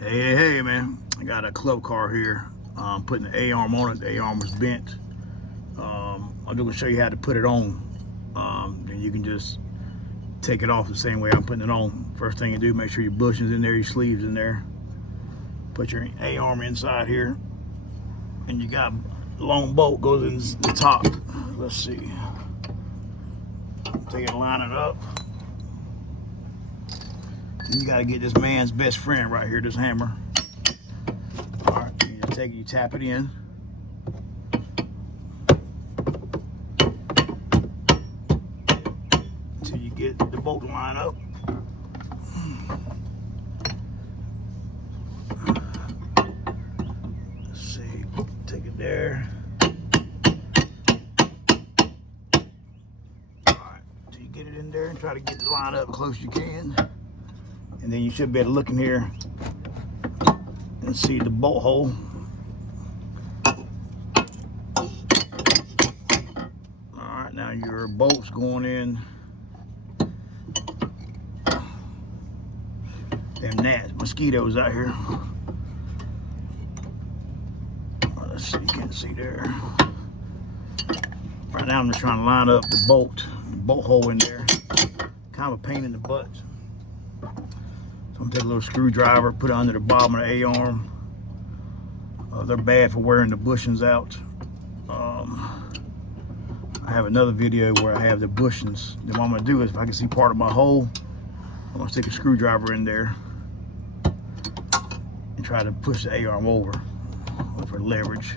Hey, man. I got a club car here. Putting the A-arm on it. The A-arm was bent. I'm just going to show you how to put it on. Then you can just take it off the same way I'm putting it on. First thing you do, make sure your bushing's in there, your sleeves in there. Put your A-arm inside here. And you got a long bolt goes in the top. Let's see. Take it and line it up. Then you got to get this man's best friend right here, this hammer. All right, you just take it, you tap it in. Until you get the bolt to line up. Let's see, take it there. All right, until you get it in there and try to get it lined up as close as you can. And then you should be able to look in here and see the bolt hole. All right, now your bolt's going in. Them gnats, mosquitoes out here. Let's see, you can't see there. Right now I'm just trying to line up the bolt hole in there. Kind of a pain in the butt. So I'm gonna take a little screwdriver, put it under the bottom of the A-arm. They're bad for wearing the bushings out. I have another video where I have the bushings. Then what I'm gonna do is, if I can see part of my hole, I'm gonna stick a screwdriver in there and try to push the A-arm over for leverage.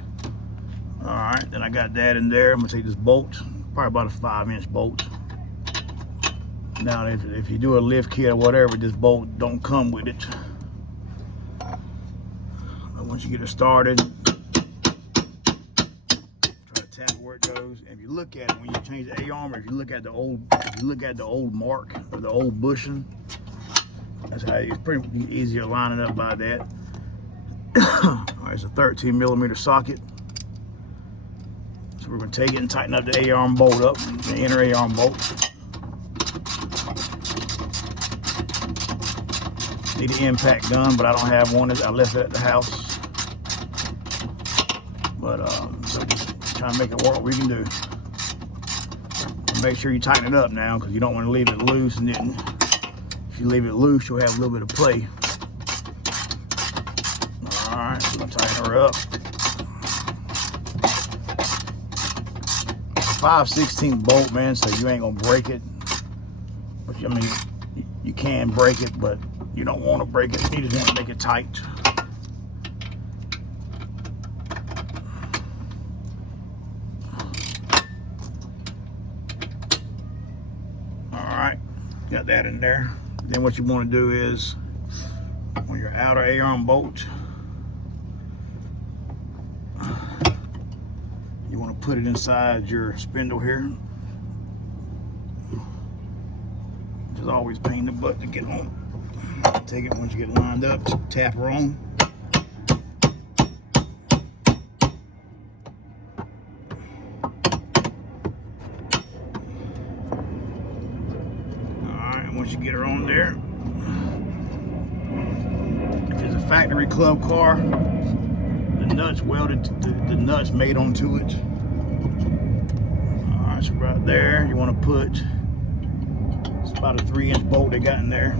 All right, then I got that in there. I'm gonna take this bolt, probably about a 5-inch bolt. Now, if you do a lift kit or whatever, this bolt don't come with it. But once you get it started, try to tap where it goes. And if you look at it when you change the A-arm, if you look at the old mark or the old bushing, that's how it's pretty easier lining up by that. All right, it's a 13mm socket. So we're gonna take it and tighten up the A-arm bolt up, the inner A-arm bolt. Need an impact gun, but I don't have one. I left it at the house. But so just trying to make it work. We can do. And make sure you tighten it up now, because you don't want to leave it loose. And then if you leave it loose, you'll have a little bit of play. All right, I'm gonna tighten her up. 5/16 bolt, man, so you ain't gonna break it. But I mean, you can break it, but you don't want to break it. You just want to make it tight. All right, got that in there. Then what you want to do is, on your outer A-arm bolt, you want to put it inside your spindle here. Which is always a pain in the butt to get on. Take it once you get lined up, tap her on. Alright, and once you get her on there, if it's a factory club car, the nuts welded, the nuts made onto it. Alright, so right there, you want to put, it's about a 3-inch bolt they got in there.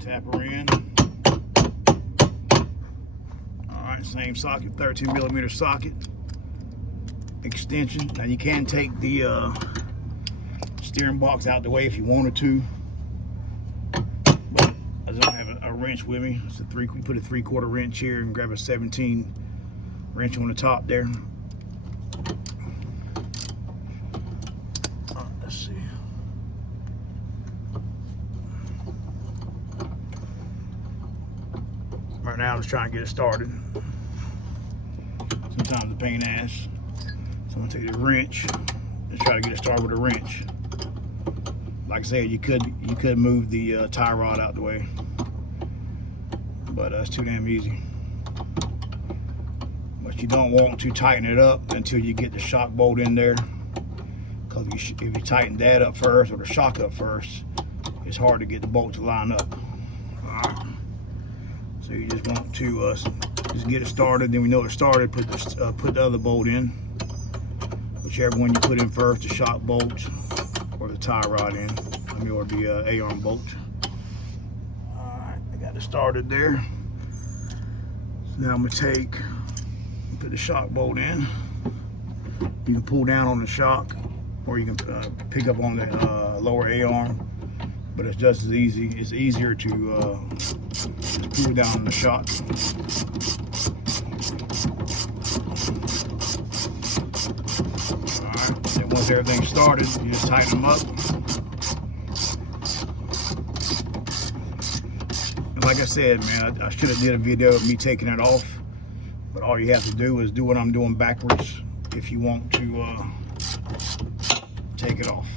Tap her in. All right, same socket, 13mm socket extension. Now you can take the steering box out the way if you wanted to, but I don't have a wrench with me. It's we put a 3/4 wrench here and grab a 17 wrench on the top there. Let's see. Right now I'm just trying to get it started. Sometimes a pain in the ass. So I'm gonna take the wrench and try to get it started with a wrench. Like I said, you could move the tie rod out the way, but it's too damn easy. but you don't want to tighten it up until you get the shock bolt in there, because if you tighten that up first or the shock up first, it's hard to get the bolt to line up. All right. So you just want to just get it started. Then we know it started. Put the other bolt in, whichever one you put in first, the shock bolt or the tie rod in. I mean, or the A-arm bolt. All right, I got it started there. So now I'm gonna put the shock bolt in. You can pull down on the shock, or you can pick up on the lower A-arm. But it's just as easy. It's easier to just pull down on the shock. All right. And once everything's started, you just tighten them up. And like I said, man, I should have did a video of me taking it off. But all you have to do is do what I'm doing backwards if you want to take it off.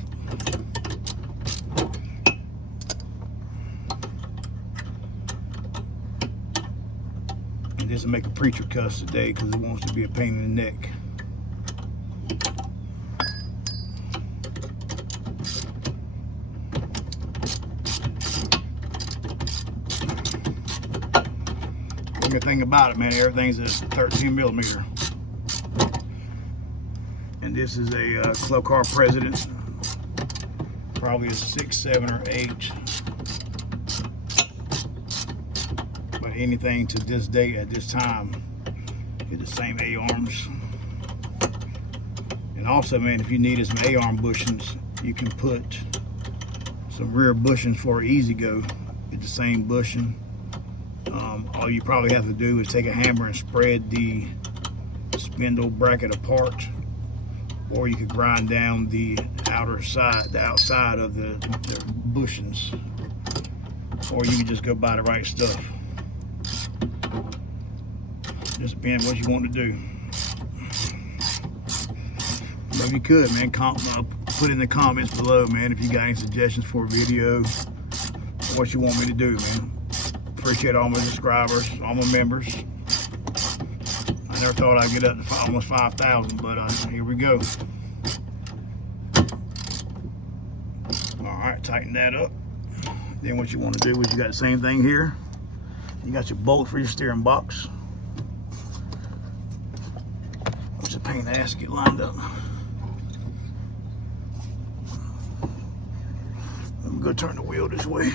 This will make a preacher cuss today because it wants to be a pain in the neck. The good thing about it, man, everything's a 13 millimeter. And this is a Club Car President, probably a 6, 7, or 8. Anything to this date at this time is the same A-arms. And also, man, if you needed some A-arm bushings, you can put some rear bushings for E-Z-GO. It's the same bushing. All you probably have to do is take a hammer and spread the spindle bracket apart, or you could grind down the outside of the bushings, or you can just go buy the right stuff. Just depends what you want to do. But if you could, man, put in the comments below, man, if you got any suggestions for a video, or what you want me to do, man. Appreciate all my subscribers, all my members. I never thought I'd get up to almost 5,000, but here we go. All right, tighten that up. Then what you want to do is you got the same thing here. You got your bolt for your steering box. It's a pain in the ass to get lined up. I'm gonna turn the wheel this way.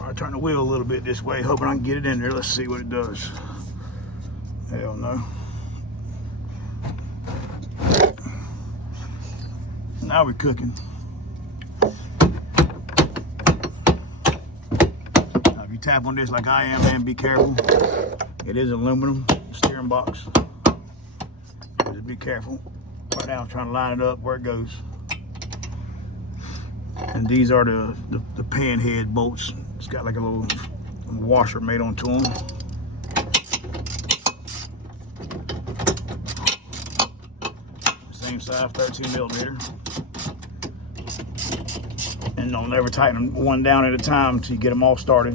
I turn the wheel a little bit this way, hoping I can get it in there. Let's see what it does. Hell no. Now we're cooking. Now if you tap on this like I am, man, be careful. It is aluminum steering box. Just be careful. Right now I'm trying to line it up where it goes. And these are the pan head bolts. It's got like a little washer made onto them. Same size, 13 millimeter. And don't never tighten one down at a time until you get them all started.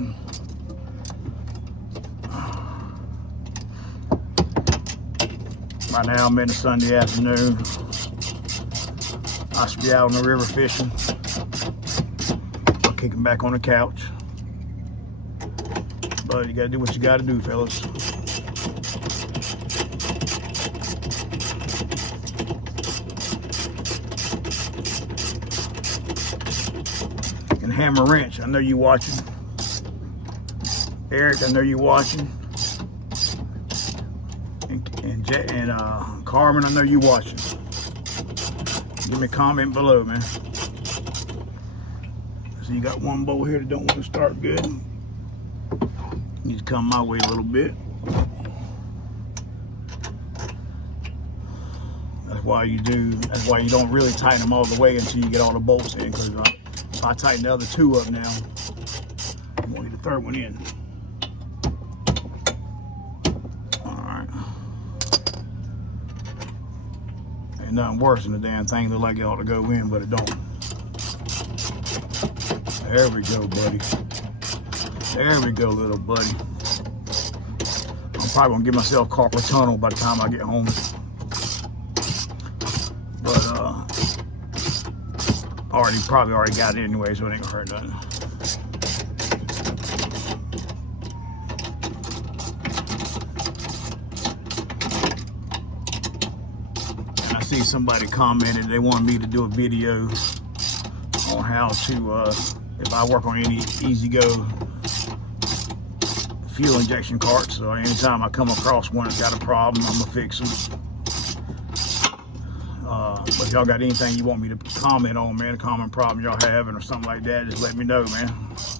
Right now I'm in a Sunday afternoon. I should be out on the river fishing. Kicking back on the couch. But you gotta do what you gotta do, fellas. And hammer wrench, I know you watching. Eric, I know you watching. And Carmen, I know you watching. Give me a comment below, man. So you got one bolt here that don't want to start good. Needs to come my way a little bit. That's why you don't really tighten them all the way until you get all the bolts in. Because if I tighten the other two up now, I'm gonna get the third one in. Alright. Ain't nothing worse than the damn thing look like it ought to go in, but it don't. There we go, buddy. There we go, little buddy. I'm probably gonna give myself carpal tunnel by the time I get home. But probably already got it anyway, so it ain't gonna hurt nothing. And I see somebody commented they want me to do a video on how to, if I work on any E-Z-GO fuel injection carts. So anytime I come across one that's got a problem, I'm gonna fix them. But if y'all got anything you want me to comment on, man, a common problem y'all having or something like that, just let me know, man.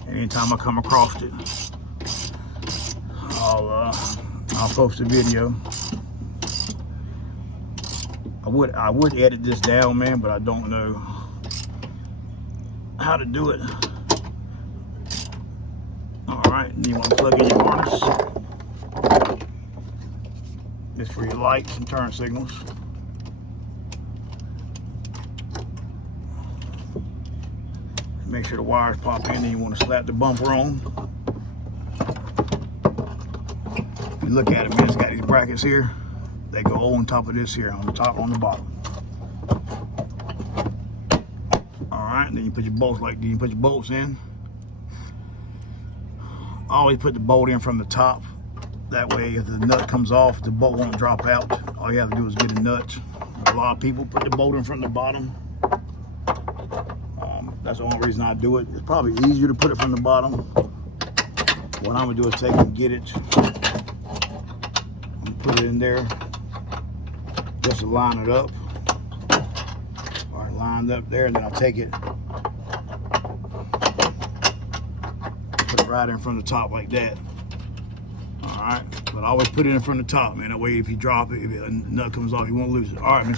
Anytime I come across it, I'll post a video. I would edit this down, man, but I don't know how to do it. All right, and you want to plug in your harness. This for your lights and turn signals. Make sure the wires pop in, and you want to slap the bumper on. If you look at it, man, it's got these brackets here. They go on top of this here, on the top, on the bottom. All right, and then you put your bolts in. Always put the bolt in from the top. That way, if the nut comes off, the bolt won't drop out. All you have to do is get a nut. A lot of people put the bolt in from the bottom. That's the only reason I do it. It's probably easier to put it from the bottom. What I'm gonna do is take and get it and put it in there just to line it up. All right, lined up there, and then I'll take it, put it right in front of the top like that. All right, but I always put it in front of the top, man. That way, if you drop it, if a nut comes off, you won't lose it. All right, man.